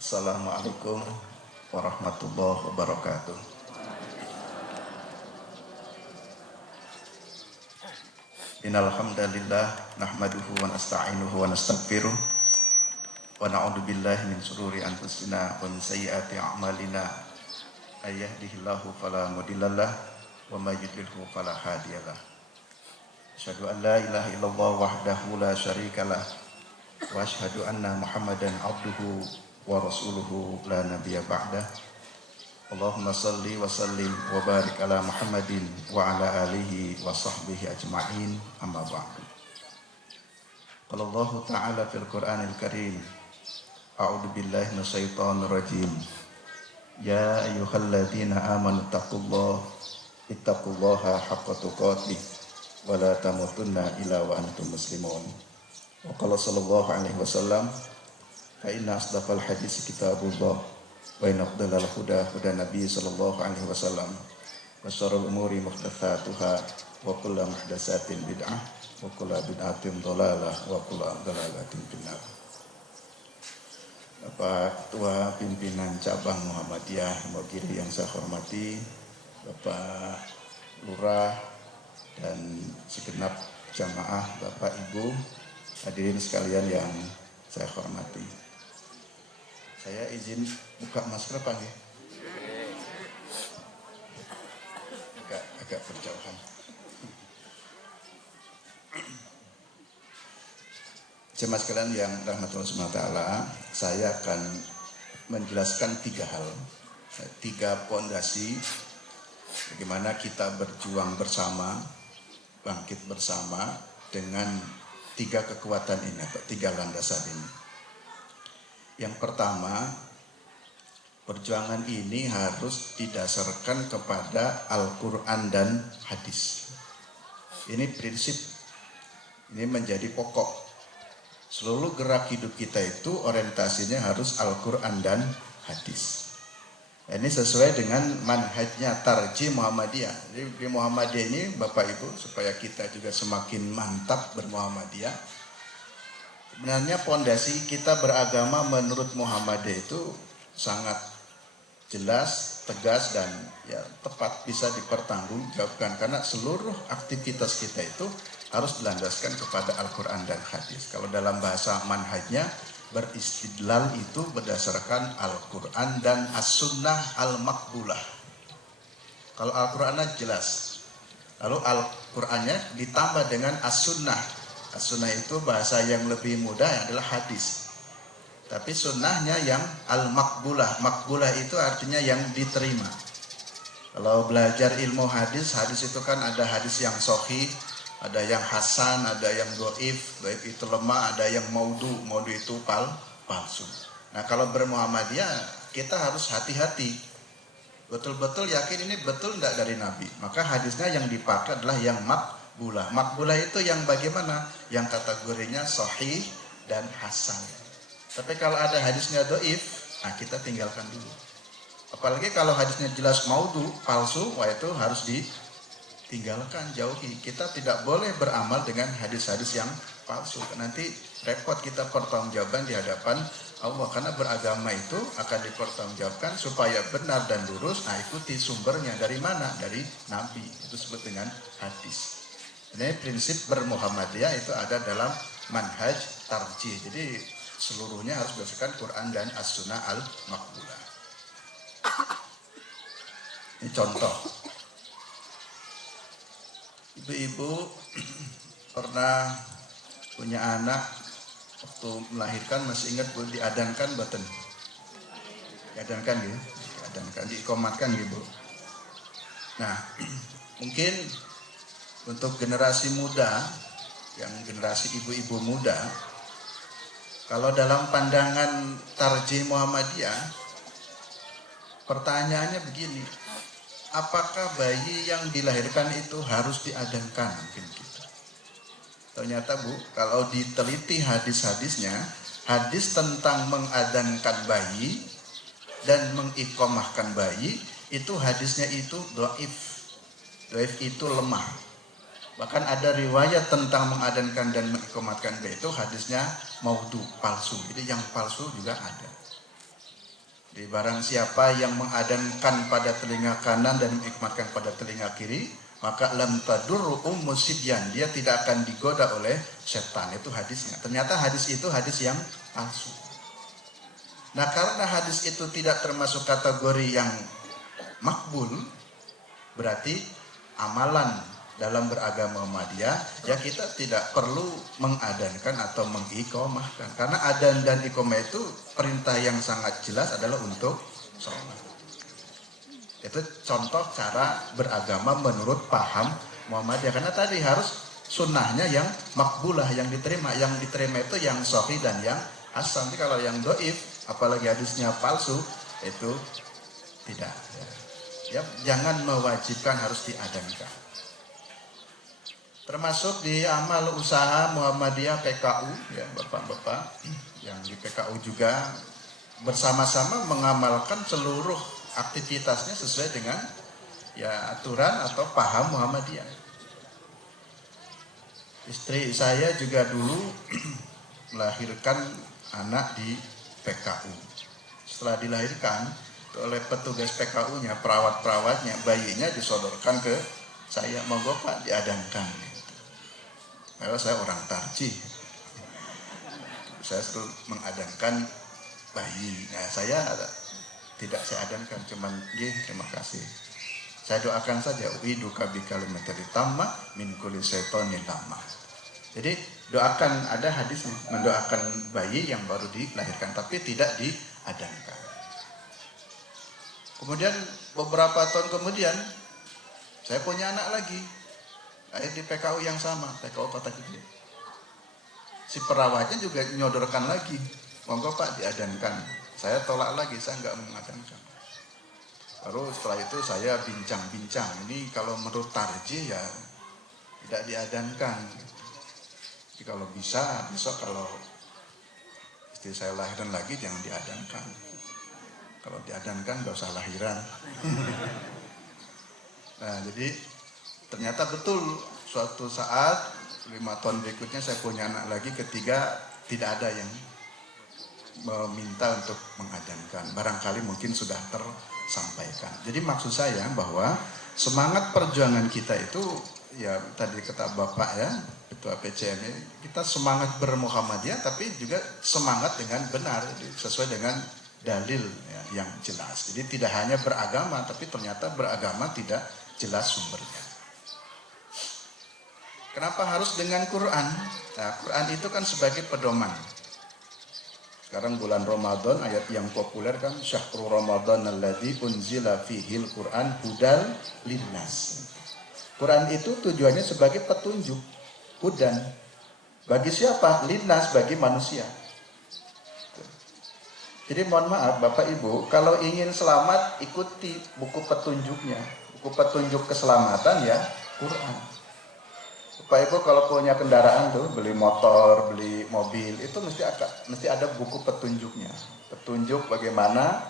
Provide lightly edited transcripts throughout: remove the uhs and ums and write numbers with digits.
Assalamualaikum warahmatullahi wabarakatuh. Innal hamdalillah nahmaduhu wa nasta'inuhu wa nastaghfiruh wa na'udzu billahi min shururi anfusina wa min sayyiati a'malina. May yahdihillahu fala mudhillalah wa may yudlilhu fala hadiyalah. Asyhadu an la ilaha illallah wahdahu la syarikalah wa asyhadu anna Muhammadan abduhu wa rasuluhu la nabiyya ba'dah. Allahumma salli wa sallim wa barik ala Muhammadin wa ala alihi wa sahbihi ajma'in, amma ba'du. Qala Allah ta'ala fil Qur'anil Karim, a'udzu billahi minasyaitonir rajim. Ya ayyuhalladzina amanu ittaqullaha haqqa tuqatih wa la tamutunna illa wa antum muslimun. Wa qala sallallahu alaihi wasallam, fa inna asdaqal hadits kitabullah wa inna afdalal huda huda Nabi sallallahu alaihi wasallam wa syarrul umuri muhdatsatuha wa kullu muhdatsatin bid'ah wa kullu bid'atin dhalalah wa kullu dhalalatin finnar. Bapak Ketua Pimpinan Cabang Muhammadiyah Wonogiri yang saya hormati, Bapak Lurah dan segenap jamaah, Bapak Ibu, hadirin sekalian yang saya hormati. Saya izin buka masker apa nih? Agak berjauhan. Jemaah sekalian yang rahmatullah SWT, saya akan menjelaskan 3 hal, 3 pondasi bagaimana kita berjuang bersama, bangkit bersama dengan 3 kekuatan ini atau 3 landasan ini. Yang pertama, perjuangan ini harus didasarkan kepada Al-Quran dan hadis. Ini prinsip, ini menjadi pokok. Seluruh gerak hidup kita itu orientasinya harus Al-Quran dan hadis. Ini sesuai dengan manhajnya Tarjih Muhammadiyah. Jadi di Muhammadiyah ini Bapak Ibu, supaya kita juga semakin mantap bermuhammadiyah, sebenarnya pondasi kita beragama menurut Muhammadiyah itu sangat jelas, tegas, dan ya tepat, bisa dipertanggungjawabkan karena seluruh aktivitas kita itu harus dilandaskan kepada Al-Quran dan hadis. Kalau dalam bahasa manhajnya, beristidlal itu berdasarkan Al-Quran dan As-Sunnah Al-Maqbulah. Kalau Al-Qurannya jelas, lalu Al-Qurannya ditambah dengan As-Sunnah. As-Sunnah itu bahasa yang lebih mudah adalah hadis. Tapi sunnahnya yang al-maqbulah. Maqbulah itu artinya yang diterima. Kalau belajar ilmu hadis, hadis itu kan ada hadis yang sahih, ada yang hasan, ada yang dhaif, dhaif itu lemah, ada yang maudhu, maudhu itu palsu. Nah, kalau bermuhammadiyah kita harus hati-hati. Betul-betul yakin ini betul enggak dari Nabi. Maka hadisnya yang dipakai adalah yang maqbulah. Maqbulah itu yang bagaimana? Yang kategorinya sahih dan hasan. Tapi kalau ada hadisnya dhaif, nah kita tinggalkan dulu. Apalagi kalau hadisnya jelas maudhu, palsu, wah itu harus ditinggalkan, jauhi. Kita tidak boleh beramal dengan hadis-hadis yang palsu. Nanti repot kita pertanggungjawaban di hadapan Allah, karena beragama itu akan dipertanggungjawabkan supaya benar dan lurus. Nah, ikuti sumbernya dari mana? Dari Nabi. Itu disebut dengan hadis. Ini prinsip bermuhammadiyah itu ada dalam manhaj tarjih. Jadi seluruhnya harus berdasarkan Quran dan As-Sunnah Al-Maqbulah. Ini contoh. Ibu-ibu pernah punya anak, waktu melahirkan masih ingat Bu, diadankan baten? Diadankan gitu, diadankan, diikomatkan gitu. Nah, mungkin untuk generasi muda, yang generasi ibu-ibu muda, kalau dalam pandangan Tarjih Muhammadiyah, pertanyaannya begini, apakah bayi yang dilahirkan itu harus diadankan? Mungkin gitu. Ternyata Bu, kalau diteliti hadis-hadisnya, hadis tentang mengadankan bayi dan mengikomahkan bayi, itu hadisnya itu dhaif. Dhaif itu lemah. Bahkan ada riwayat tentang mengadankan dan mengiqamatkan bayi itu hadisnya maudhu, palsu. Jadi yang palsu juga ada. Jadi barang siapa yang mengadamkan pada telinga kanan dan mengikmatkan pada telinga kiri, maka lam tadurru musibyan, dia tidak akan digoda oleh setan. Itu hadisnya. Ternyata hadis itu hadis yang palsu. Nah, karena hadis itu tidak termasuk kategori yang makbul, berarti amalan dalam beragama Muhammadiyah ya kita tidak perlu mengadankan atau mengiqomahkan, karena adan dan iqomah itu perintah yang sangat jelas adalah untuk sholat. Itu contoh cara beragama menurut paham Muhammadiyah, karena tadi harus sunnahnya yang makbulah, yang diterima itu yang sahih dan yang hasan. Jadi kalau yang doif, apalagi hadisnya palsu, itu tidak ya, jangan mewajibkan harus diadankan. Termasuk di amal usaha Muhammadiyah PKU ya, bapak-bapak yang di PKU juga bersama-sama mengamalkan seluruh aktivitasnya sesuai dengan ya aturan atau paham Muhammadiyah. Istri saya juga dulu melahirkan anak di PKU. Setelah dilahirkan oleh petugas PKU-nya, perawat-perawatnya, bayinya disodorkan ke saya, monggo Pak diadankan. Kalau saya orang Tarji, saya selalu mengadankan bayi. Nah, saya tidak saya adankan, cuman terima kasih. Saya doakan saja, uiduka bi kalimatil tamma min kulli syaitonin lama. Jadi doakan, ada hadisnya, mendoakan bayi yang baru dilahirkan tapi tidak diadankan. Kemudian beberapa tahun kemudian saya punya anak lagi. Di PKU yang sama, PKU Kota Gede. Si perawatnya juga nyodorkan lagi, monggo Pak diadankan. Saya tolak lagi, saya nggak mengadankan. Baru setelah itu saya bincang-bincang, ini kalau menurut Tarji ya tidak diadankan. Jadi kalau bisa, besok kalau istri saya lahiran lagi jangan diadankan. Kalau diadankan nggak usah lahiran. Nah, jadi ternyata betul suatu saat 5 tahun berikutnya saya punya anak lagi, ketiga tidak ada yang meminta untuk mengadankan. Barangkali mungkin sudah tersampaikan. Jadi maksud saya bahwa semangat perjuangan kita itu ya tadi kata Bapak ya, Ketua PCM, kita semangat bermuhammadiyah tapi juga semangat dengan benar, sesuai dengan dalil ya, yang jelas. Jadi tidak hanya beragama tapi ternyata beragama tidak jelas sumbernya. Kenapa harus dengan Quran? Nah, Quran itu kan sebagai pedoman. Sekarang bulan Ramadan, ayat yang populer kan Syahrul Ramadan alladzi unzila fihil Quran hudal linnas. Quran itu tujuannya sebagai petunjuk, hudan. Bagi siapa? Linnas, bagi manusia. Jadi mohon maaf Bapak Ibu, kalau ingin selamat ikuti buku petunjuknya. Buku petunjuk keselamatan ya Quran. Bapak Ibu kalau punya kendaraan tuh, beli motor, beli mobil, itu mesti ada buku petunjuknya. Petunjuk bagaimana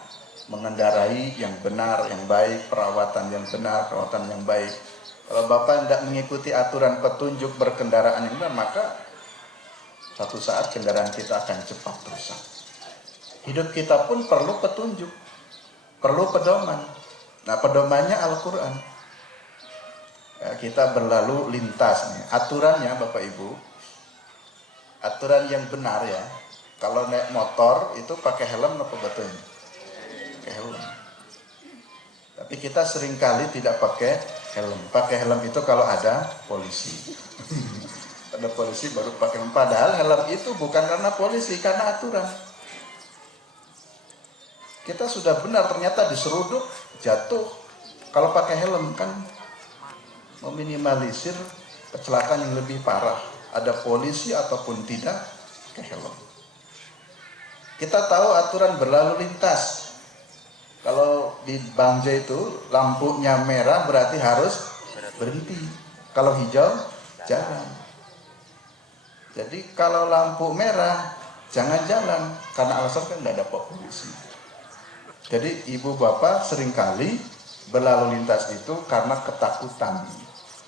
mengendarai yang benar, yang baik, perawatan yang benar, perawatan yang baik. Kalau Bapak tidak mengikuti aturan petunjuk berkendaraan yang benar, maka satu saat kendaraan kita akan cepat rusak. Hidup kita pun perlu petunjuk, perlu pedoman. Nah, pedomannya Al-Quran. Kita berlalu lintas nih. Aturannya Bapak Ibu, aturan yang benar ya, kalau naik motor itu pakai helm apa betul? Pakai helm. Tapi kita seringkali tidak pakai helm. Pakai helm itu kalau ada polisi. Ada polisi baru pakai helm. Padahal helm itu bukan karena polisi, karena aturan. Kita sudah benar, ternyata diseruduk, jatuh. Kalau pakai helm kan meminimalisir kecelakaan yang lebih parah. Ada polisi ataupun tidak pakai helm. Kita tahu aturan berlalu lintas. Kalau di Bangja itu lampunya merah berarti harus berhenti. Kalau hijau jalan. Jadi kalau lampu merah jangan jalan, karena alasan kan tidak ada polisi. Jadi ibu bapak seringkali berlalu lintas itu karena ketakutan.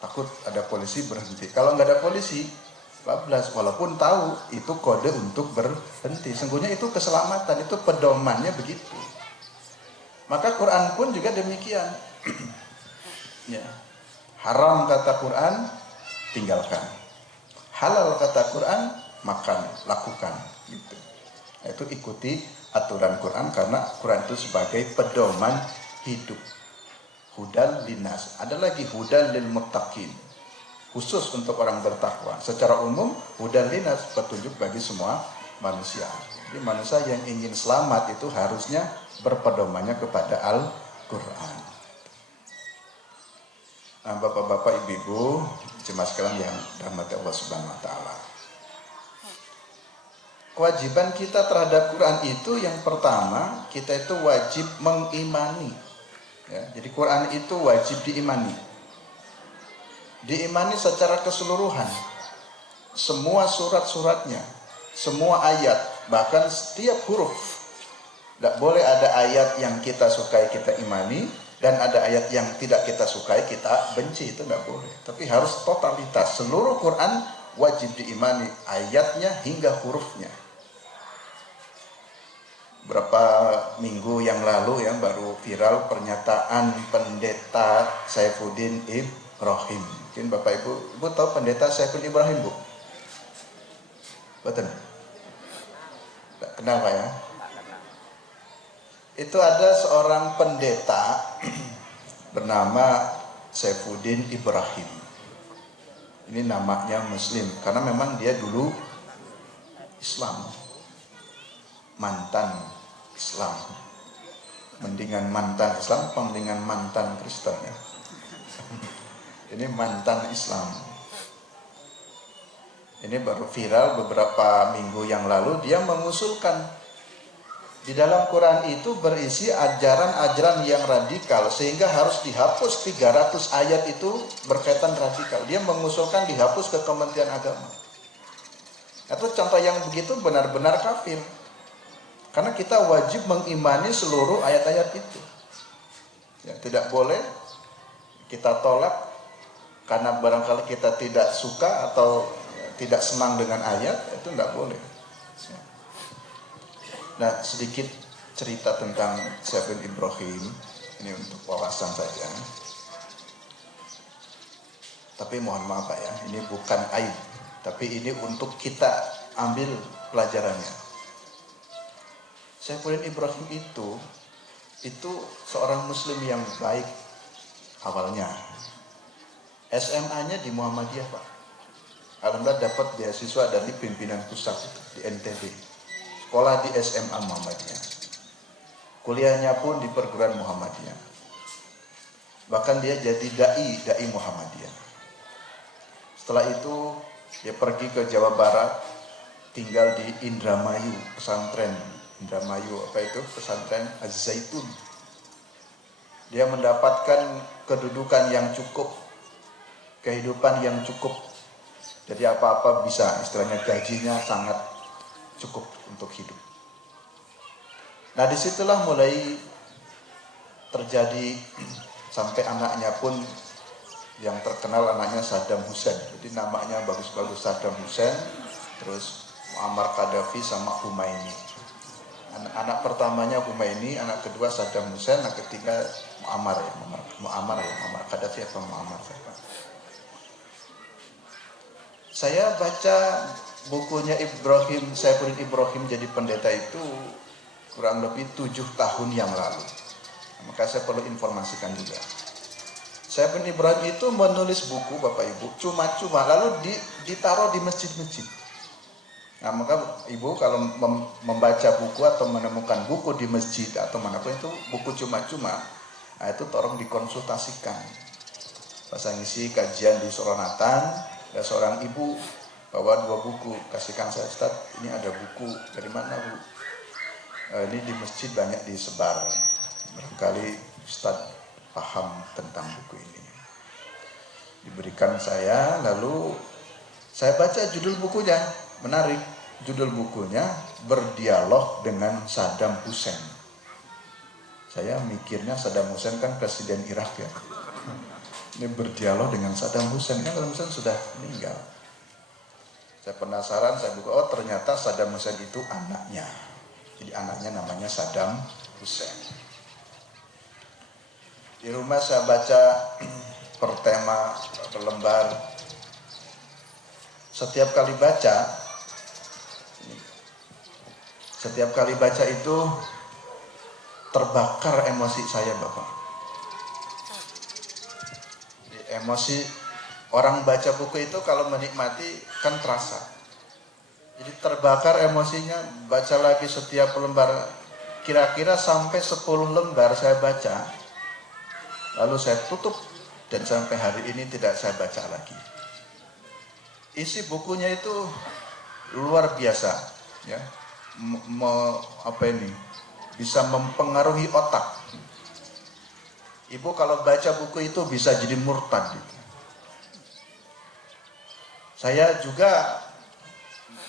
Takut ada polisi berhenti. Kalau nggak ada polisi, bablas. Walaupun tahu itu kode untuk berhenti. Sesungguhnya itu keselamatan, itu pedomannya begitu. Maka Quran pun juga demikian. Ya. Haram kata Quran, tinggalkan. Halal kata Quran, makan, lakukan. Gitu. Itu ikuti aturan Quran karena Quran itu sebagai pedoman hidup. Hudal linas. Ada lagi hudal lil muttaqin. Khusus untuk orang bertakwa. Secara umum hudal linas, petunjuk bagi semua manusia. Jadi manusia yang ingin selamat itu harusnya berpedomannya kepada Al-Quran. Nah, bapak-bapak, ibu-ibu, jemaah sekalian yang dirahmati Allah Subhanahu wa taala. Kewajiban kita terhadap Quran itu yang pertama, kita itu wajib mengimani. Ya, jadi Quran itu wajib diimani. Diimani secara keseluruhan. Semua surat-suratnya, semua ayat, bahkan setiap huruf. Tidak boleh ada ayat yang kita sukai kita imani, dan ada ayat yang tidak kita sukai kita benci, itu tidak boleh. Tapi harus totalitas, seluruh Quran wajib diimani, ayatnya hingga hurufnya. Berapa minggu yang lalu yang baru viral pernyataan pendeta Saifuddin Ibrahim. Mungkin Bapak Ibu tahu pendeta Saifuddin Ibrahim, Bu? Betul? Tak kenal Pak ya? Itu ada seorang pendeta bernama Saifuddin Ibrahim. Ini namanya Muslim karena memang dia dulu Islam, mantan Islam. Mendingan mantan Islam, mendingan mantan Kristen ya. Ini mantan Islam. Ini baru viral beberapa minggu yang lalu, dia mengusulkan di dalam Quran itu berisi ajaran-ajaran yang radikal sehingga harus dihapus 300 ayat itu berkaitan radikal. Dia mengusulkan dihapus ke Kementerian Agama. Atau contoh yang begitu benar-benar kafir. Karena kita wajib mengimani seluruh ayat-ayat itu. Ya, tidak boleh kita tolak karena barangkali kita tidak suka atau tidak senang dengan ayat, itu tidak boleh. Nah, sedikit cerita tentang Saifuddin Ibrahim, ini untuk wawasan saja. Tapi mohon maaf Pak ya, ini bukan aib, tapi ini untuk kita ambil pelajarannya. Saifuddin Ibrahim itu seorang muslim yang baik awalnya. SMA-nya di Muhammadiyah Pak. Alhamdulillah dapat beasiswa dari pimpinan pusat di NTB. Sekolah di SMA Muhammadiyah. Kuliahnya pun di perguruan Muhammadiyah. Bahkan dia jadi dai Muhammadiyah. Setelah itu dia pergi ke Jawa Barat, tinggal di Indramayu, pesantren Indramayu, pesantren Az-Zaitun. Dia mendapatkan kedudukan yang cukup, kehidupan yang cukup. Jadi apa-apa bisa, istilahnya gajinya sangat cukup untuk hidup. Nah, disitulah mulai terjadi sampai anaknya pun yang terkenal, anaknya Saddam Hussein. Jadi namanya bagus-bagus, Saddam Hussein, terus Muammar Gaddafi sama Khomeini. Anak pertamanya Khomeini, anak kedua Saddam Hussein, anak ketiga Muammar Gaddafi atau Muammar siapa? Saya baca bukunya Saifuddin Ibrahim jadi pendeta itu kurang lebih 7 tahun yang lalu. Maka saya perlu informasikan juga. Saifuddin Ibrahim itu menulis buku Bapak Ibu cuma-cuma lalu ditaruh di masjid-masjid. Nah, maka Ibu kalau membaca buku atau menemukan buku di masjid atau manapun itu buku cuma-cuma, nah itu tolong dikonsultasikan. Pas ngisi kajian di Suronatan, ada seorang ibu bawa 2 buku, kasihkan saya, Ustaz, ini ada buku dari mana Bu? Ini di masjid banyak disebar, barangkali Ustaz paham tentang buku ini. Diberikan saya, lalu saya baca judul bukunya, menarik. Judul bukunya Berdialog dengan Saddam Hussein. Saya mikirnya Saddam Hussein kan presiden Irak ya. Ini berdialog dengan Saddam Hussein, kan Saddam Hussein sudah meninggal. Saya penasaran, saya buka, oh ternyata Saddam Hussein itu anaknya. Jadi anaknya namanya Saddam Hussein. Di rumah saya baca per tema, per lembar. Setiap kali baca itu terbakar emosi saya, Bapak. Emosi orang baca buku itu kalau menikmati kan terasa. Jadi terbakar emosinya, baca lagi setiap lembar. Kira-kira sampai 10 lembar saya baca, lalu saya tutup dan sampai hari ini tidak saya baca lagi. Isi bukunya itu luar biasa, ya. Bisa mempengaruhi otak. Ibu kalau baca buku itu bisa jadi murtad. Saya juga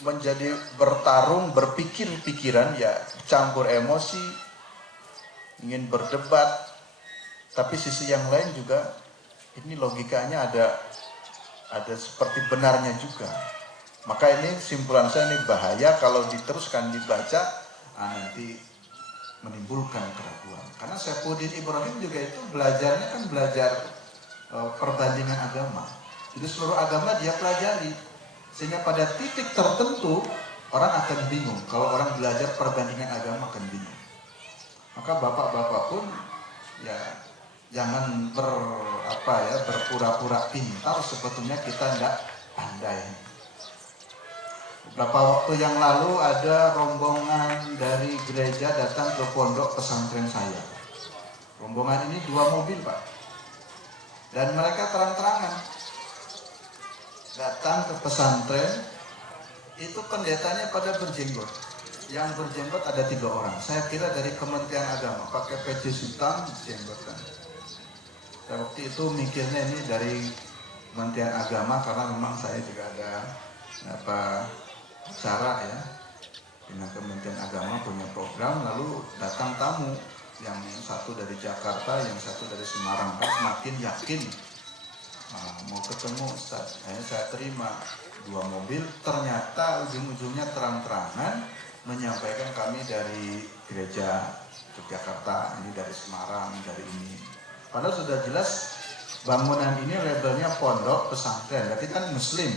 menjadi bertarung, berpikir-pikiran, ya campur emosi, ingin berdebat, tapi sisi yang lain juga ini logikanya ada seperti benarnya juga. Maka ini simpulan saya, ini bahaya kalau diteruskan dibaca, nanti menimbulkan keraguan. Karena Saifuddin Ibrahim juga itu belajarnya kan belajar perbandingan agama. Jadi seluruh agama dia pelajari, sehingga pada titik tertentu orang akan bingung. Kalau orang belajar perbandingan agama akan bingung. Maka bapak-bapak pun ya jangan berpura-pura pintar, sebetulnya kita tidak pandai. Beberapa waktu yang lalu ada rombongan dari gereja datang ke pondok pesantren saya. Rombongan ini 2 mobil, Pak. Dan mereka terang-terangan datang ke pesantren, itu pendetanya pada berjenggot. Yang berjenggot ada 3 orang. Saya kira dari Kementerian Agama, pakai peci hitam, jenggotan. Dan waktu itu mikirnya ini dari Kementerian Agama, karena memang saya juga ada cara ya dengan Kementerian Agama punya program. Lalu datang tamu, yang satu dari Jakarta, yang satu dari Semarang. Semakin yakin mau ketemu Ustaz. Saya terima 2 mobil, ternyata ujung-ujungnya terang-terangan menyampaikan kami dari gereja Yogyakarta, ini dari Semarang, dari ini. Padahal sudah jelas bangunan ini labelnya pondok pesantren, berarti kan muslim.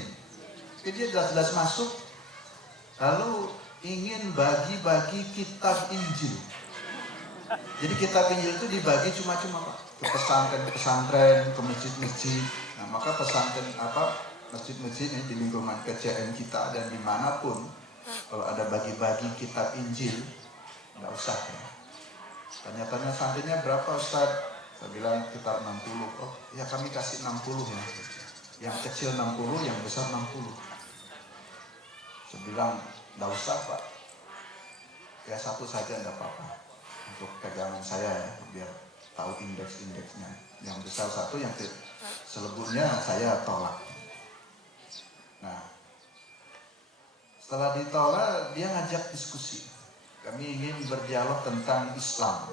Jadi dia jelas-jelas masuk, lalu ingin bagi-bagi kitab Injil. Jadi kitab Injil itu dibagi cuma-cuma, Pak, ke pesantren-pesantren, ke masjid-masjid. Nah, maka pesantren masjid-masjid ini di lingkungan KCN kita dan dimanapun, kalau ada bagi-bagi kitab Injil, nggak usah ya. Tanya-tanya santrinya berapa, Ustaz? Saya bilang sekitar 60. Oh ya, kami kasih 60 ya. Yang kecil 60, yang besar 60. Saya bilang nggak usah, Pak. Ya satu saja nggak apa-apa. Untuk pegangan saya ya, biar tahu indeks-indeksnya. Yang besar 1, yang selebutnya saya tolak. Nah, setelah ditolak, dia ngajak diskusi. Kami ingin berdialog tentang Islam.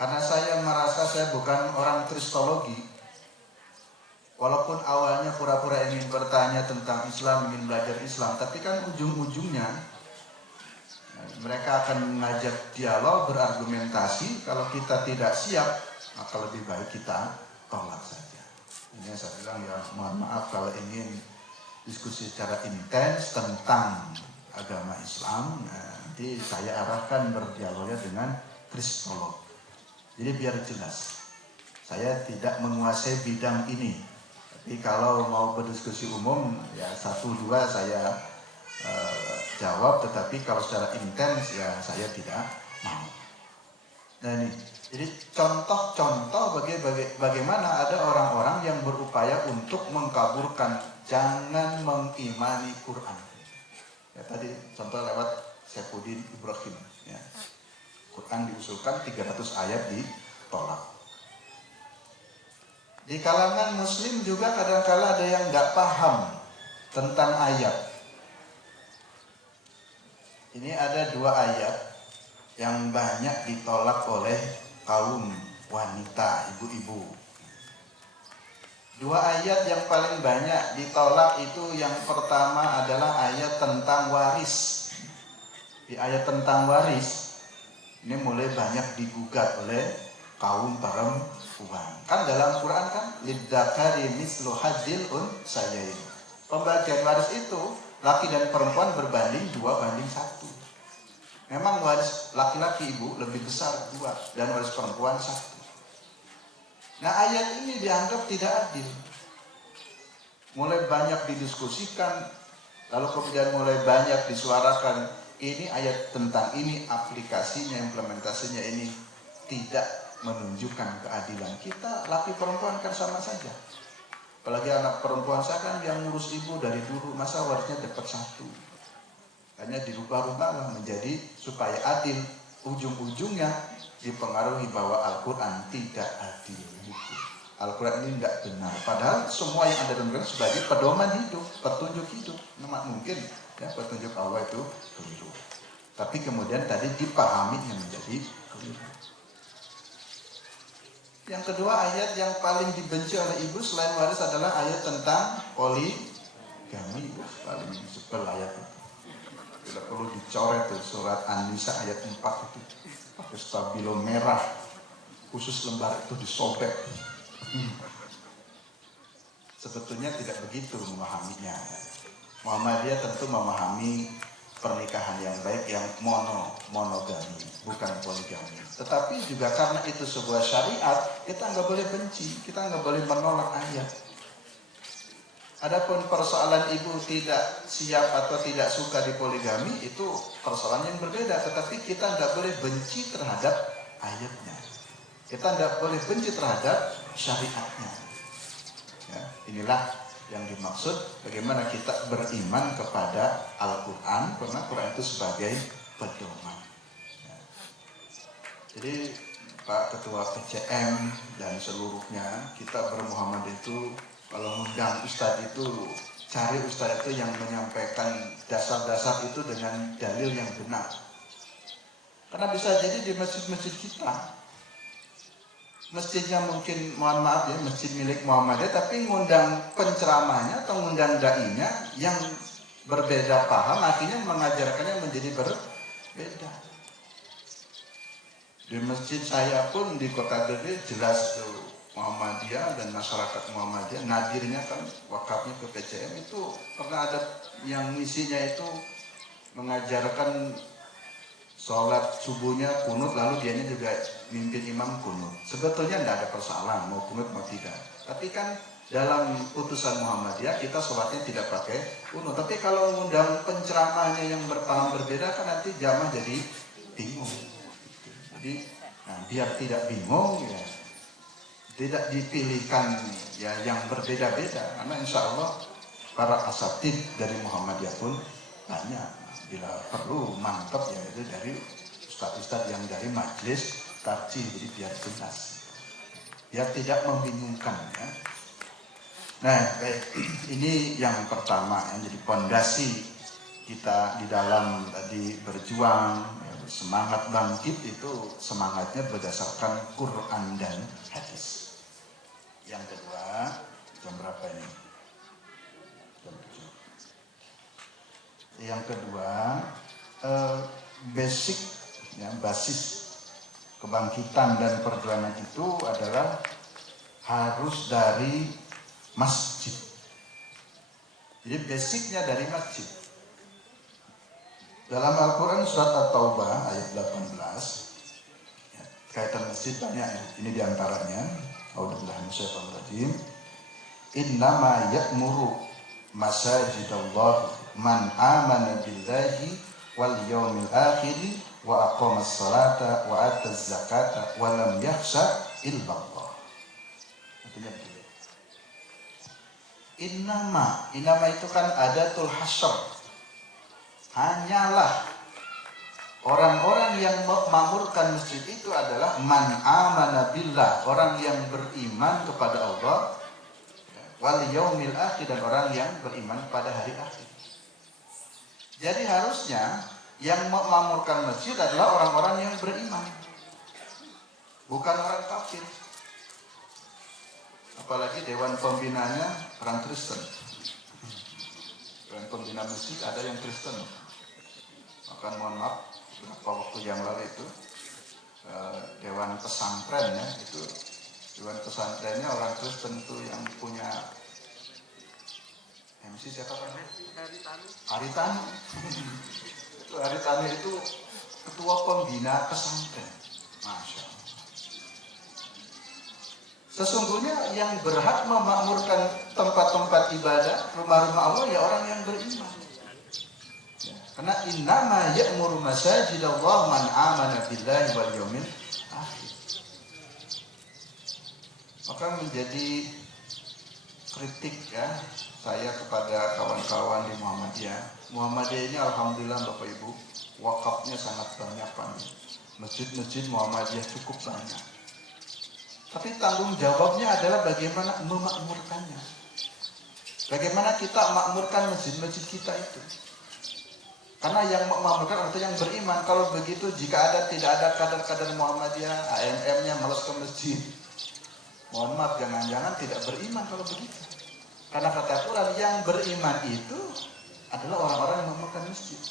Karena saya merasa saya bukan orang kristologi. Walaupun awalnya pura-pura ingin bertanya tentang Islam, ingin belajar Islam, tapi kan ujung-ujungnya mereka akan mengajak dialog, berargumentasi. Kalau kita tidak siap, maka lebih baik kita tolak saja. Ini saya bilang, ya mohon maaf kalau ingin diskusi secara intens tentang agama Islam, nanti saya arahkan berdialognya dengan kristolog. Jadi biar jelas, saya tidak menguasai bidang ini. Tapi kalau mau berdiskusi umum, ya 1-2 saya jawab, tetapi kalau secara intens ya saya tidak mau. Nah ini, jadi contoh-contoh bagaimana ada orang-orang yang berupaya untuk mengkaburkan, jangan mengimani Quran. Ya, tadi contoh lewat Saifuddin Ibrahim. Ya. Quran diusulkan 300 ayat ditolak. Di kalangan Muslim juga kadang-kala ada yang nggak paham tentang ayat. Ini ada 2 ayat yang banyak ditolak oleh kaum wanita, ibu-ibu. 2 ayat yang paling banyak ditolak itu, yang pertama adalah ayat tentang waris. Di ayat tentang waris ini mulai banyak digugat oleh kaum perempuan. Kan dalam Quran kan lidzakari mislu hadzil unsayain. Pembagian waris itu laki dan perempuan berbanding 2:1. Memang waris laki-laki ibu lebih besar 2 dan waris perempuan 1. Nah, ayat ini dianggap tidak adil. Mulai banyak didiskusikan, lalu kemudian mulai banyak disuarakan, ini ayat tentang ini, aplikasinya, implementasinya ini tidak menunjukkan keadilan. Kita laki perempuan kan sama saja. Apalagi anak perempuan saya kan yang ngurus ibu dari dulu, masa warisnya dapat 1. Hanya dirubah-rubah menjadi supaya adil. Ujung-ujungnya dipengaruhi bahwa Al-Quran tidak adil. Al-Quran ini tidak benar. Padahal semua yang ada dalam Al-Quran sebagai pedoman hidup, petunjuk hidup. Memang mungkin ya petunjuk Allah itu keliru. Tapi kemudian tadi dipahami yang menjadi keliru. Yang kedua, ayat yang paling dibenci oleh ibu selain waris adalah ayat tentang poligami. Paling sebel ayat itu. Tidak perlu dicoret tuh, surat An-Nisa ayat 4 itu. Pakai stabilo merah, khusus lembar itu disobek. Sebetulnya tidak begitu memahaminya. Muhammadiyah tentu memahami pernikahan yang baik yang monogami, bukan poligami. Tetapi juga karena itu sebuah syariat, kita nggak boleh benci, kita nggak boleh menolak ayat. Adapun persoalan ibu tidak siap atau tidak suka di poligami, itu persoalan yang berbeda. Tetapi kita nggak boleh benci terhadap ayatnya. Kita nggak boleh benci terhadap syariatnya. Ya, inilah yang dimaksud bagaimana kita beriman kepada Al-Quran, karena Quran itu sebagai pedoman. Ya. Jadi Pak Ketua PCM dan seluruhnya, kita bermuhammad itu kalau undang Ustadz itu, cari Ustadz itu yang menyampaikan dasar-dasar itu dengan dalil yang benar. Karena bisa jadi di masjid-masjid kita, masjidnya mungkin, mohon maaf ya, masjid milik Muhammadiyah, tapi ngundang penceramahnya atau ngundang da'inya yang berbeda paham, akhirnya mengajarkannya menjadi berbeda. Di masjid saya pun di Kota Gede jelas tuh Muhammadiyah dan masyarakat Muhammadiyah, nadirnya kan wakafnya ke PCM itu pernah ada yang misinya itu mengajarkan sholat subuhnya kunut, lalu dianya juga mimpin imam kunut. Sebetulnya tidak ada persoalan mau kunut mau tidak. Tapi kan dalam putusan Muhammadiyah kita sholatnya tidak pakai kunut. Tapi kalau mengundang penceramahnya yang berpaham berbeda kan nanti jamaah jadi bingung. Jadi biar tidak bingung ya, tidak dipilihkan ya yang berbeda-beda. Karena insya Allah para asatid dari Muhammadiyah pun banyak. Bila perlu mantap ya itu dari ustadz-ustadz yang dari majelis tarjih, jadi biar jelas, biar tidak membingungkan ya. Nah baik, ini yang pertama yang jadi pondasi kita di dalam tadi berjuang ya, semangat bangkit itu semangatnya berdasarkan Quran dan hadis. Yang kedua, jam berapa ini? Jam 7. Yang kedua, basic ya, basis kebangkitan dan perjuangan itu adalah harus dari masjid. Jadi basicnya dari masjid. Dalam Al-Quran surat At-Taubah ayat 18 ya, kaitan masjid banyak ya. Ini diantaranya A'udzubillahi minasyaitonir rajim. Innama ya'muru masajidallah man amana billahi wal yawmil akhir wa aqamas salata wa ataz zakata wa lam yakhsha illallah. Artinya begini. Innama itu kan adatul hasr. Hanyalah orang-orang yang memakmurkan masjid itu adalah man amana billah, orang yang beriman kepada Allah, wal yaumil akhir, dan orang yang beriman pada hari akhir. Jadi harusnya yang memakmurkan masjid adalah orang-orang yang beriman, bukan orang kafir. Apalagi dewan pembinanya orang Kristen. Dewan pembina masjid ada yang Kristen. Maka mohon maaf, beberapa waktu yang lalu itu Dewan Pesantren ya, itu Dewan Pesantrennya orang Kristen itu yang punya MC siapa kan? Haritanu. Itu Haritanu itu ketua pembina pesantren. Masya Allah. Sesungguhnya yang berhak memakmurkan tempat-tempat ibadah, rumah-rumah Allah ya orang yang beriman. Ya, karena innama ya'muru masajidallah man amana billahi wal yawmil akhir. Maka menjadi kritik ya saya kepada kawan-kawan di Muhammadiyah. Muhammadiyah ini alhamdulillah Bapak Ibu, wakafnya sangat banyak Pak. Masjid-masjid Muhammadiyah cukup banyak. Tapi tanggung jawabnya adalah bagaimana memakmurkannya. Bagaimana kita makmurkan masjid-masjid kita itu. Karena yang memakmurkan artinya yang beriman. Kalau begitu jika tidak ada kader-kader Muhammadiyah, AMM-nya malas ke masjid. Mohon maaf, jangan-jangan tidak beriman kalau begitu. Karena kata Quran yang beriman itu adalah orang-orang yang memakmurkan masjid.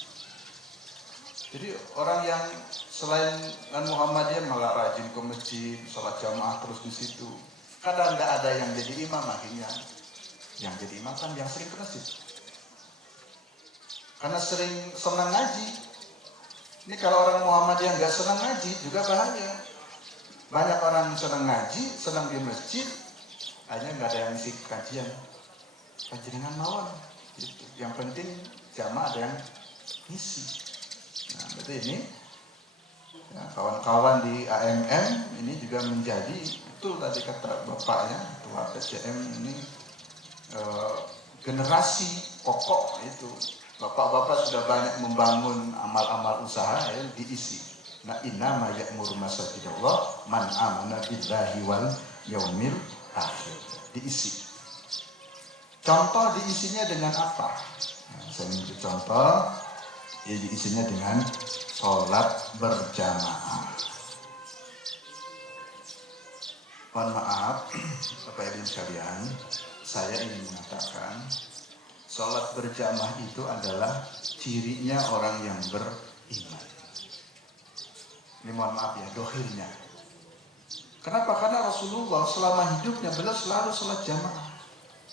Jadi orang yang selain Muhammadiyah malah rajin ke masjid, sholat jamaah terus di situ. Kadang nggak ada yang jadi imam, akhirnya yang jadi imam kan yang sering ke masjid. Karena sering senang ngaji. Ini kalau orang Muhammadiyah nggak senang ngaji juga bahaya. Banyak orang senang ngaji, senang di masjid, hanya nggak ada yang isi kajian. Panjenengan mawon. Gitu. Yang penting jamaah ada yang ngisi. Nah, berarti ini ya, kawan-kawan di AMM ini juga menjadi betul tadi kata bapaknya ketua PCM ini generasi pokok itu. Bapak-bapak sudah banyak membangun amal-amal usaha ya, diisi. Nah, innama ya'muru masajidallah man amana billahi wal yaumil akhir. Diisi. Contoh diisinya dengan apa? Nah, saya minta contoh. Ya, diisinya dengan sholat berjamaah. Mohon maaf, Bapak Ibu sekalian, saya ingin mengatakan sholat berjamaah itu adalah cirinya orang yang beriman. Ini mohon maaf ya, dohirnya. Kenapa? Karena Rasulullah selama hidupnya beliau selalu sholat jamaah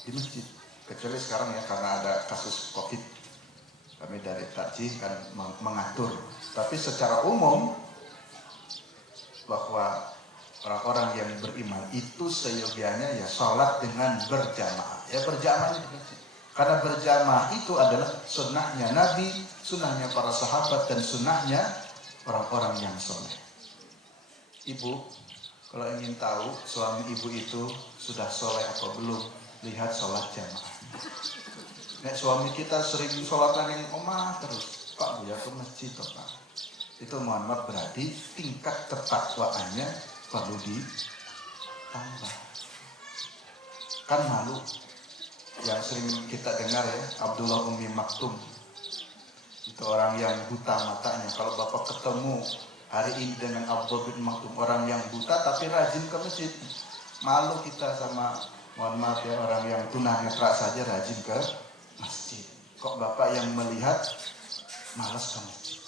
di masjid. Kecuali sekarang ya karena ada kasus COVID. Kami dari Takjih kan mengatur. Tapi secara umum bahwa orang-orang yang beriman itu seyogianya ya sholat dengan berjamaah. Ya berjamaah di masjid. Karena berjamaah itu adalah sunnahnya Nabi, sunnahnya para sahabat, dan sunnahnya orang-orang yang soleh. Ibu, kalau ingin tahu suami ibu itu sudah soleh atau belum, lihat sholat jamaah. Nek suami kita sering sholat yang omah terus, Pak Buya ke masjid toh Pak. Itu mohon maaf berarti tingkat ketakwaannya perlu ditambah. Kan malu yang sering kita dengar ya, Abdullah Umi Maktum. Itu orang yang buta matanya. Kalau Bapak ketemu hari ini dengan Abdullah bin Maktum, orang yang buta tapi rajin ke masjid. Malu kita sama, mohon maaf ya, orang yang tunanetra saja rajin ke masjid. Kok Bapak yang melihat malas ke masjid?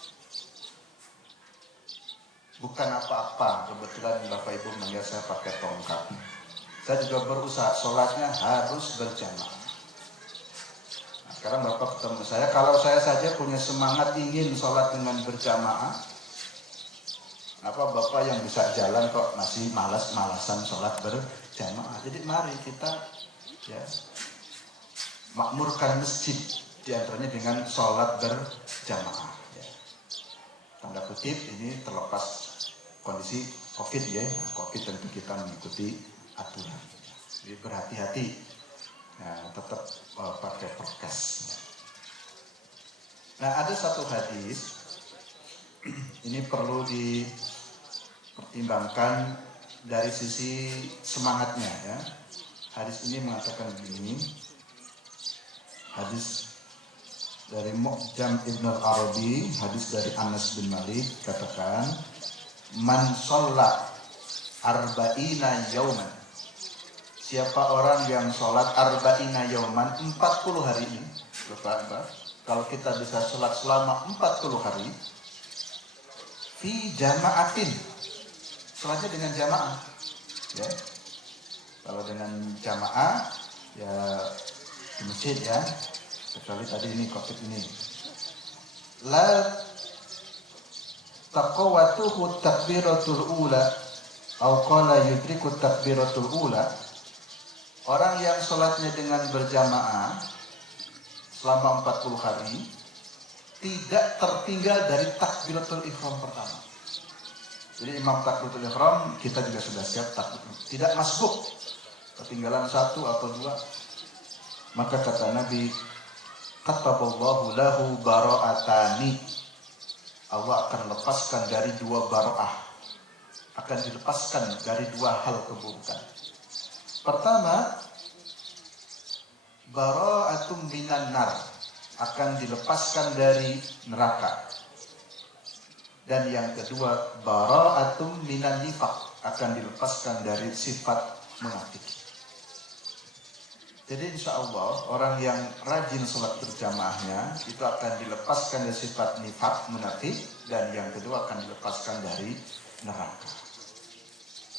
Bukan apa-apa, kebetulan Bapak Ibu melihat saya pakai tongkat. Saya juga berusaha, sholatnya harus berjamaah. Nah, sekarang Bapak ketemu saya, kalau saya saja punya semangat ingin sholat dengan berjamaah, apa Bapak yang bisa jalan kok masih malas-malasan sholat berjamaah? Jadi mari kita ya makmurkan masjid diantaranya dengan sholat berjamaah. Ya. Tanda kutip ini terlepas kondisi COVID ya, COVID tentu kita mengikuti aturan. Jadi berhati-hati, ya, tetap pakai prokes. Nah ada satu hadis, ini perlu dipertimbangkan dari sisi semangatnya ya. Hadis ini mengatakan begini. Hadis dari Mu'jam Ibn al-Arabi, hadis dari Anas bin Malik, katakan man sholat arba'ina yauman, siapa orang yang sholat arba'ina yauman 40 hari ini, kalau kita bisa sholat selama 40 hari fi jama'atin, sholatnya dengan jamaah. Ya. Kalau dengan jamaah ya di masjid ya, kecuali tadi ini COVID ini. La taqawatuhu takbiratul ula au qala yudriku takbiratul ula. Orang yang sholatnya dengan berjamaah selama 40 hari tidak tertinggal dari takbiratul ihram pertama. Jadi imam takbiratul ihram kita juga sudah siap takbir. Tidak masbuk, ketinggalan satu atau dua. Maka kata Nabi, kataballahu lahu bara'atani. Allah akan lepaskan dari dua bara'ah. Akan dilepaskan dari dua hal keburukan. Pertama, bara'atum minan nar. Akan dilepaskan dari neraka. Dan yang kedua, bara'atum minan nifaq. Akan dilepaskan dari sifat munafik. Jadi insya Allah orang yang rajin sholat berjamaahnya itu akan dilepaskan dari sifat nifaq munafik, dan yang kedua akan dilepaskan dari neraka.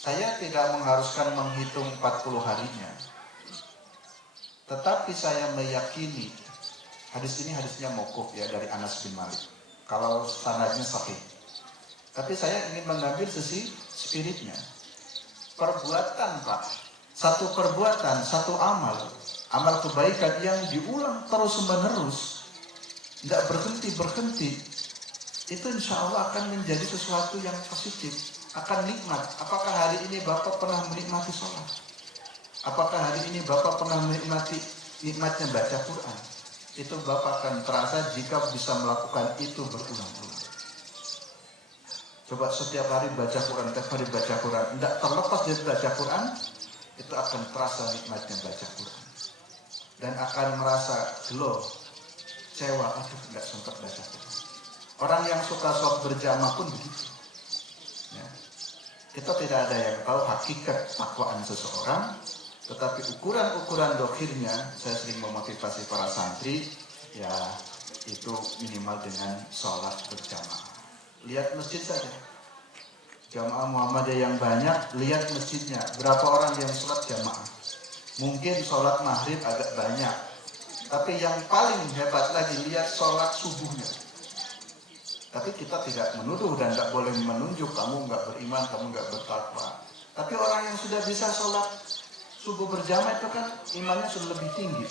Saya tidak mengharuskan menghitung 40 harinya, tetapi saya meyakini hadis ini hadisnya mauquf ya dari Anas bin Malik. Kalau sanadnya sahih, tapi saya ingin mengambil sisi spiritnya. Perbuatan Pak, satu perbuatan, satu amal kebaikan yang diulang terus menerus, tidak berhenti, itu insya Allah akan menjadi sesuatu yang positif, akan nikmat. Apakah hari ini Bapak pernah menikmati sholat? Apakah hari ini Bapak pernah menikmati nikmatnya baca Quran? Itu Bapak akan terasa jika bisa melakukan itu berulang-ulang. Coba setiap hari baca Quran, setiap hari baca Quran, tidak terlepas dari baca Quran, itu akan terasa nikmatnya baca Quran. Dan akan merasa gelo, kecewa, aduh tidak sempat baca Quran. Orang yang suka sholat berjamaah pun begitu. Ya. Kita tidak ada yang tahu hakikat takwaan seseorang, tetapi ukuran-ukuran dohirnya, saya sering memotivasi para santri, ya itu minimal dengan sholat berjamaah. Lihat masjid saja. Jamaah Muhammadiyah yang banyak, lihat masjidnya. Berapa orang yang sholat jamaah? Mungkin sholat maghrib agak banyak. Tapi yang paling hebat lagi, lihat sholat subuhnya. Tapi kita tidak menuduh dan tidak boleh menunjuk kamu nggak beriman, kamu nggak bertakwa. Tapi orang yang sudah bisa sholat subuh berjamaah itu kan imannya sudah lebih tinggi.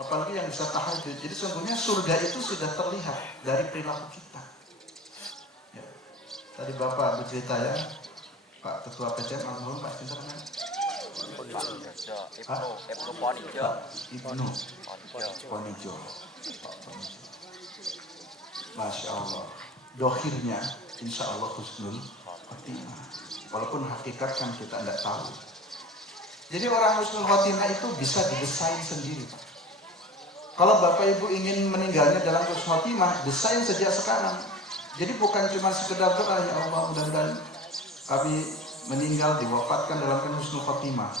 Apalagi yang bisa tahajud. Jadi sesungguhnya surga itu sudah terlihat dari perilaku kita. Ya. Tadi Bapak bercerita ya, Pak Ketua PCM almarhum Pak Sinter kan? Ibnu Ponijo. Masya Allah. Dohirnya insya Allah husnul khotimah. Walaupun hakikat kan kita tidak tahu. Jadi orang husnul khotimah itu bisa didesain sendiri, Pak. Kalau Bapak Ibu ingin meninggalnya dalam husnul khotimah, desain sejak sekarang. Jadi bukan cuma sekedar doa, ya Allah mudah-mudahan kami meninggal diwafatkan dalam husnul khotimah.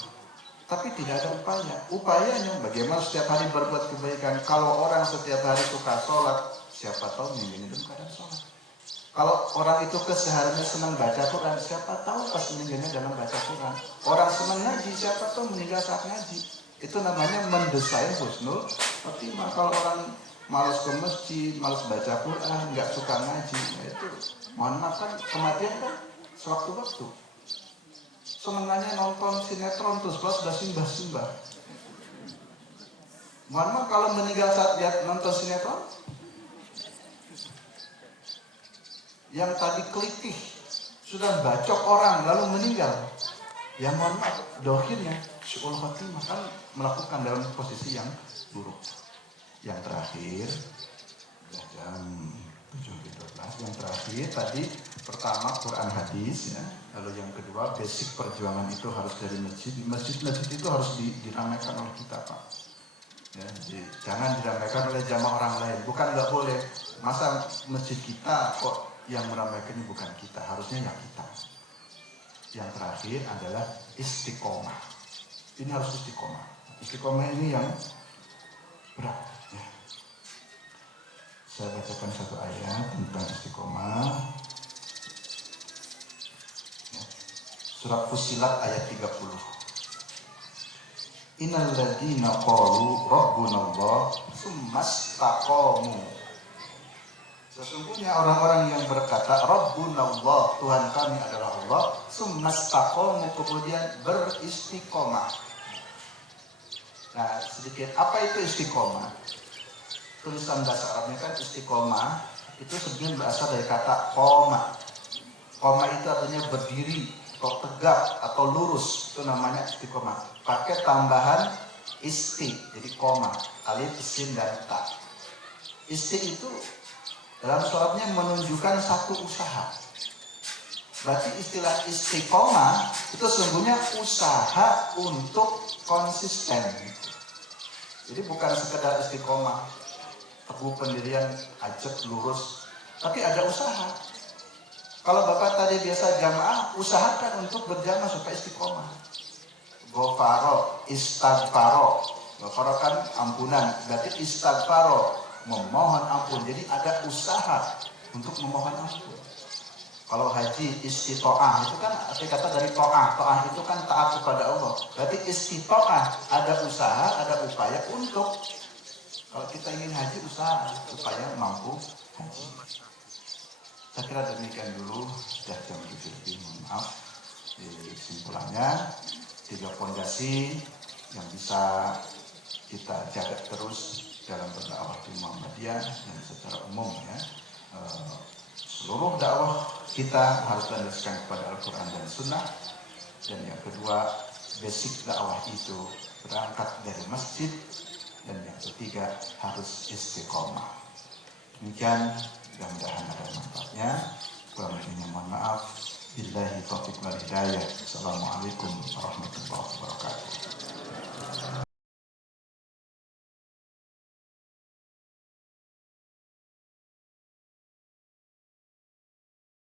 Tapi tidak ada upaya. Upayanya bagaimana setiap hari berbuat kebaikan. Kalau orang setiap hari suka sholat, siapa tahu meninggalnya dalam keadaan sholat. Kalau orang itu kesehariannya senang baca Quran, siapa tahu pas meninggalnya dalam baca Quran. Orang senang ngaji, siapa tahu meninggal saat ngaji. Itu namanya mendesain husnul khotimah. Kalau orang malas ke masjid, malas baca Quran, nggak suka ngaji, ya itu mohon maaf kan kematian kan sewaktu-waktu. Senengannya nonton sinetron terus sudah simbah-simbah. Mohon maaf kalau meninggal saat lihat nonton sinetron, yang tadi kelitih sudah bacok orang lalu meninggal, ya mohon maaf dohirnya su'ul khotimah kan melakukan dalam posisi yang buruk. Yang terakhir jam 7.12. Yang terakhir tadi pertama Quran hadis ya. Lalu yang kedua basic perjuangan itu harus dari masjid. Masjid itu harus diramaikan oleh kita, Pak. Ya, jangan diramaikan oleh jamaah orang lain. Bukan nggak boleh. Masa masjid kita kok yang meramaikan ini bukan kita, harusnya ya kita. Yang terakhir adalah istiqomah. Ini harus istiqomah. Istiqomah ini yang berat. Ya. Saya bacakan satu ayat tentang istiqomah. Surat Fussilat ayat 30. Innal ladzina qalu rabbunallah tsumastaqamu. Sesungguhnya orang-orang yang berkata rabbunallah, Tuhan kami adalah Allah, tsumastaqamu, kemudian beristiqomah. Nah, sedikit apa itu istiqomah? Tulisan bahasa Arabnya kan istiqomah itu sebenarnya berasal dari kata qoma. Qoma itu artinya berdiri atau tegak atau lurus, itu namanya istiqomah. Pakai tambahan isti, jadi koma, alif, sin, dan ta. Isti itu dalam sholatnya menunjukkan satu usaha. Berarti istilah istiqomah itu sesungguhnya usaha untuk konsisten. Jadi bukan sekedar istiqomah, teguh pendirian, ajak lurus, tapi ada usaha. Kalau Bapak tadi biasa jamaah, usahakan untuk berjamaah supaya istiqomah. Gofaro, istighfaro. Gofaro kan ampunan, berarti istighfaro, memohon ampun. Jadi ada usaha untuk memohon ampun. Kalau haji istito'ah itu kan arti kata dari to'ah. To'ah itu kan taat kepada Allah. Berarti istito'ah, ada usaha, ada upaya untuk, kalau kita ingin haji, usaha supaya mampu haji. Saya kira demikian dulu, sudah jam 7 lebih, mohon maaf. Jadi kesimpulannya, 3 fondasi yang bisa kita jaga terus dalam berdakwah di Muhammadiyah dan secara umum ya. Seluruh dakwah kita harus landaskan kepada Al-Quran dan Sunnah. Dan yang kedua, basic dakwah itu berangkat dari masjid. Dan yang ketiga, harus istiqomah. Demikian, mudah-mudahan ada manfaatnya. Kurang lebihnya mohon maaf. Billahi taufiq wal hidayah. Assalamualaikum warahmatullahi wabarakatuh.